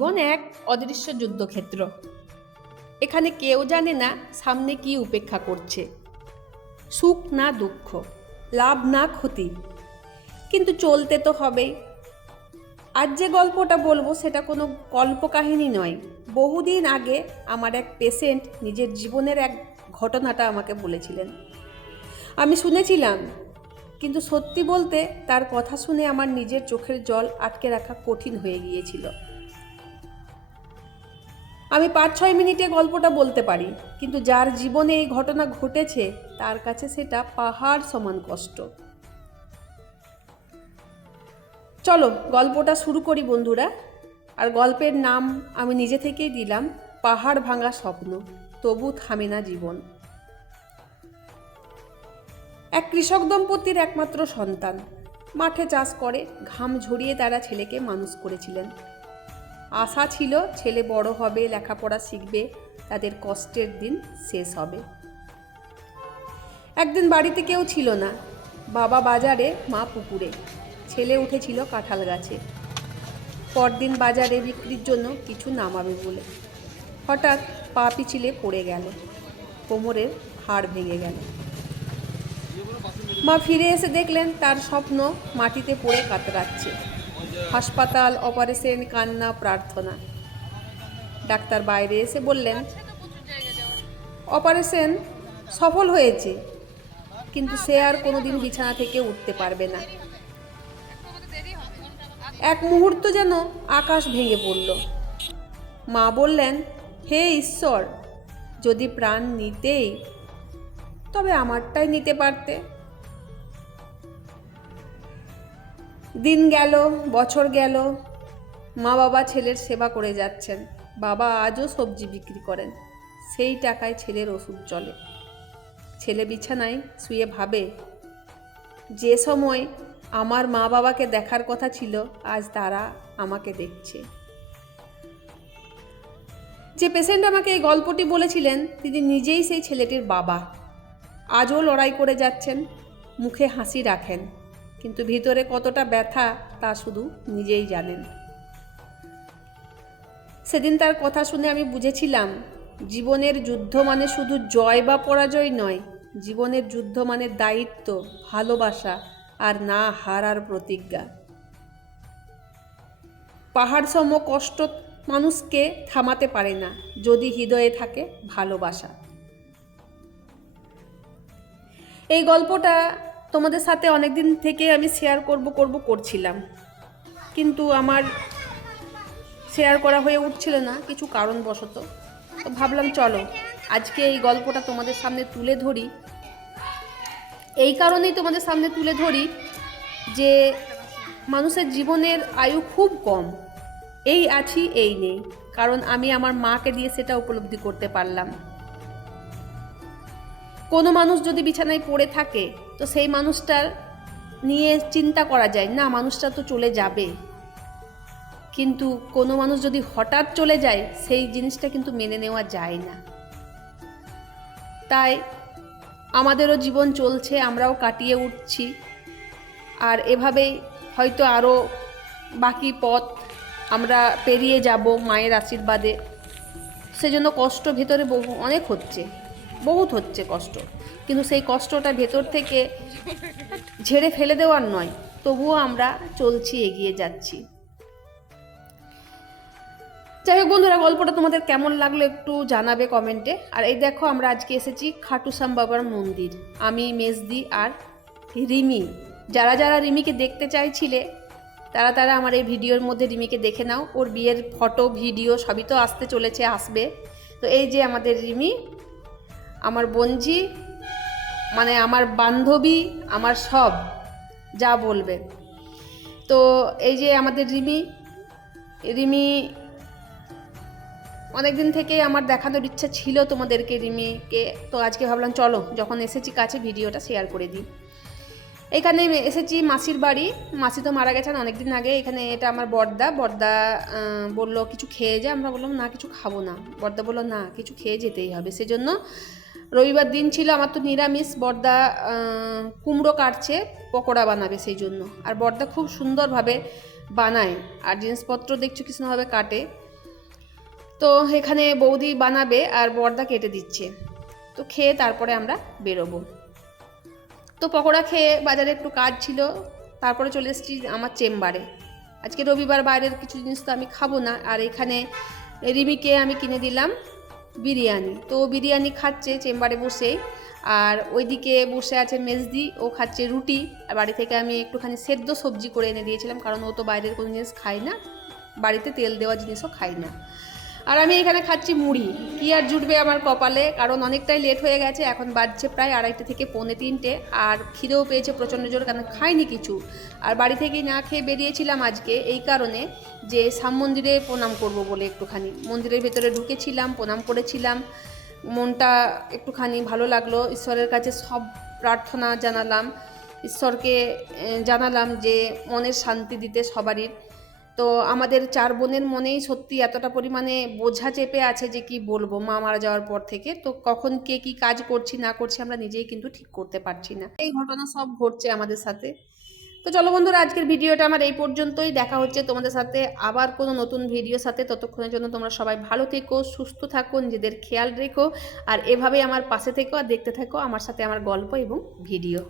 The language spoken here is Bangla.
জীবন এক অদৃশ্য যুদ্ধক্ষেত্র। এখানে কেউ জানে না সামনে কি উপেক্ষা করছে, সুখ না দুঃখ, লাভ না ক্ষতি, কিন্তু চলতে তো হবেই। আজ যে গল্পটা বলবো সেটা কোনো কল্পকাহিনী নয়। বহুদিন আগে আমার এক পেশেন্ট নিজের জীবনের এক ঘটনাটা আমাকে বলেছিলেন। আমি শুনেছিলাম, কিন্তু সত্যি বলতে তার কথা শুনে আমার নিজের চোখের জল আটকে রাখা কঠিন হয়ে গিয়েছিল। আমি 5-6 মিনিটে গল্পটা বলতে পারি, কিন্তু যার জীবনে এই ঘটনা ঘটেছে তার কাছে সেটা পাহাড় সমান কষ্ট। চলো গল্পটা শুরু করি বন্ধুরা। আর গল্পের নাম আমি নিজে থেকেই দিলাম, পাহাড় ভাঙা স্বপ্ন তবু থামে না জীবন। এক কৃষক দম্পতির একমাত্র সন্তান, মাঠে চাষ করে ঘাম ঝরিয়ে তারা ছেলেকে মানুষ করেছিলেন। আশা ছিল ছেলে বড় হবে, লেখাপড়া শিখবে, তাদের কষ্টের দিন শেষ হবে। একদিন বাড়িতে কেউ ছিল না, বাবা বাজারে, মা পুকুরে, ছেলে উঠেছিল কাঁঠাল গাছে। পরদিন বাজারে বিক্রির জন্য কিছু নামাবে বলে হঠাৎ পা পিছলে পড়ে গেল, কোমরের হাড় ভেঙে গেল। মা ফিরে এসে দেখলেন তার স্বপ্ন মাটিতে পড়ে কাতরাচ্ছে। হাসপাতাল, অপারেশন, কান্না, প্রার্থনা। ডাক্তার বাইরে এসে বললেন, অপারেশন সফল হয়েছে, কিন্তু সে আর কোনোদিন বিছানা থেকে উঠতে পারবে না। এক মুহূর্ত যেন আকাশ ভেঙে পড়ল। মা বললেন, হে ঈশ্বর, যদি প্রাণ নিতেই তবে আমারটাই নিতে পারতে। দিন গেল, বছর গেল, মা বাবা ছেলের সেবা করে যাচ্ছেন। বাবা আজও সবজি বিক্রি করেন, সেই টাকায় ছেলের ওষুধ চলে। ছেলে বিছানায় শুয়ে ভাবে, যে সময় আমার মা বাবাকে দেখার কথা ছিল আজ তারা আমাকে দেখছে। যে পেশেন্ট আমাকে এই গল্পটি বলেছিলেন তিনি নিজেই সেই ছেলেটির বাবা। আজও লড়াই করে যাচ্ছেন, মুখে হাসি রাখেন, কিন্তু ভিতরে কতটা ব্যথা তা শুধু নিজেই জানেন। সেদিন তার কথা শুনে আমি বুঝেছিলাম, জীবনের যুদ্ধ মানে শুধু জয় বা পরাজয় নয়, জীবনের যুদ্ধ মানে দায়িত্ব, ভালোবাসা আর না হারার প্রতিজ্ঞা। পাহাড় সম কষ্ট মানুষকে থামাতে পারে না যদি হৃদয়ে থাকে ভালোবাসা। এই গল্পটা তোমাদের সাথে অনেকদিন থেকে আমি শেয়ার করছিলাম, কিন্তু আমার শেয়ার করা হয়ে উঠছিল না কিছু কারণবশত। তো ভাবলাম চলো আজকে এই গল্পটা তোমাদের সামনে তুলে ধরি। এই কারণেই তোমাদের সামনে তুলে ধরি যে মানুষের জীবনের আয়ু খুব কম, এই আছি এই নেই, কারণ আমি আমার মাকে দিয়ে সেটা উপলব্ধি করতে পারলাম। কোনো মানুষ যদি বিছানায় পড়ে থাকে তো সেই মানুষটার নিয়ে চিন্তা করা যায় না, মানুষটা তো চলে যাবে, কিন্তু কোনো মানুষ যদি হঠাৎ চলে যায় সেই জিনিসটা কিন্তু মেনে নেওয়া যায় না। তাই আমাদেরও জীবন চলছে, আমরাও কাটিয়ে উঠছি, আর এভাবেই হয়তো আরও বাকি পথ আমরা পেরিয়ে যাব মায়ের আশীর্বাদে। সেজন্য কষ্ট ভেতরে অনেক হচ্ছে, বহুত হচ্ছে কষ্ট, কিন্তু সেই কষ্টটা ভেতর থেকে ঝেড়ে ফেলে দেওয়ার নয়, তবুও আমরা চলছি, এগিয়ে যাচ্ছি। যাই হোক বন্ধুরা, গল্পটা তোমাদের কেমন লাগলো একটু জানাবে কমেন্টে। আর এই দেখো আমরা আজকে এসেছি খাটুশ্যাম বাবার মন্দির, আমি, মেজদি আর রিমি। যারা যারা রিমিকে দেখতে চাইছিলে তারা তারা আমার এই ভিডিওর মধ্যে রিমিকে দেখে নাও। ওর বিয়ের ফটো ভিডিও সবই তো আসতে চলেছে, আসবে। তো এই যে আমাদের রিমি, আমার বোনঝি, মানে আমার বান্ধবী, আমার সব যা বলবে। তো এই যে আমাদের রিমি অনেকদিন থেকেই আমার দেখানোর ইচ্ছা ছিল তোমাদেরকে রিমিকে। তো আজকে ভাবলাম চলো যখন এসেছি কাছে ভিডিওটা শেয়ার করে দিই। এখানে এসেছি মাসির বাড়ি, মাসি তো মারা গেছেন অনেক দিন আগে। এখানে এটা আমার বড়দা বললো কিছু খেয়ে যা, আমরা বললাম না কিছু খাবো না। বড়দা বললো না কিছু খেয়ে যেতেই হবে, সেজন্য রবিবার দিন ছিল, আমার তো নিরামিষ। বড়দা কুমড়ো কাটছে, পকোড়া বানাবে সেই জন্য। আর বড়দা খুব সুন্দরভাবে বানায়, আর জিনিসপত্র দেখছো কৃষ্ণভাবে কাটে। তো এখানে বৌদি বানাবে আর বড়দা কেটে দিচ্ছে। তো খেয়ে তারপরে আমরা বেরোবো। তো পকোড়া খেয়ে বাজারে একটু কাজ ছিল, তারপরে চলে এসেছি আমার চেম্বারে। আজকে রবিবার, বাইরের কিছু জিনিস তো আমি খাবো না। আর এখানে রিমিকে আমি কিনে দিলাম বিরিয়ানি, তো বিরিয়ানি খাচ্ছে চেম্বারে বসেই। আর ওইদিকে বসে আছে মেজদি, ও খাচ্ছে রুটি। আর বাড়ি থেকে আমি একটুখানি সেদ্ধ সবজি করে এনে দিয়েছিলাম, কারণ ও তো বাইরের কোনো জিনিস খায় না, বাড়িতে তেল দেওয়া জিনিসও খায় না। আর আমি এখানে খাচ্ছি মুড়ি। কি আর জুটবে আমার কপালে, কারণ অনেকটাই লেট হয়ে গেছে, এখন বাজছে প্রায় 2:30 থেকে 2:45, আর খিদেও পেয়েছে প্রচণ্ড জোর, কারণ খাইনি কিছু। আর বাড়ি থেকেই না খেয়ে বেরিয়েছিলাম আজকে এই কারণে যে শ্যাম মন্দিরে প্রণাম করব বলে, একটুখানি মন্দিরের ভেতরে ঢুকেছিলাম, প্রণাম করেছিলাম, মনটা একটুখানি ভালো লাগলো। ঈশ্বরের কাছে সব প্রার্থনা জানালাম, ঈশ্বরকে জানালাম যে মনের শান্তি দিতে সবারই। তো আমাদের 4 বোনের মনেই সত্যি এতটা পরিমাণে বোঝা চেপে আছে যে কি বলবো, মা মারা যাওয়ার পর থেকে। তো কখন কে কি কাজ করছি না করছি আমরা নিজেই কিন্তু ঠিক করতে পারছি না, এই ঘটনা সব ঘটছে আমাদের সাথে। তো চলো বন্ধুরা, আজকের ভিডিওটা আমার এই পর্যন্তই। দেখা হচ্ছে তোমাদের সাথে আবার কোনো নতুন ভিডিওর সাথে। ততক্ষণের জন্য তোমরা সবাই ভালো থেকো, সুস্থ থাকো, নিজেদের খেয়াল রেখো, আর এভাবেই আমার পাশে থেকো আর দেখতে থাকো আমার সাথে আমার গল্প এবং ভিডিও।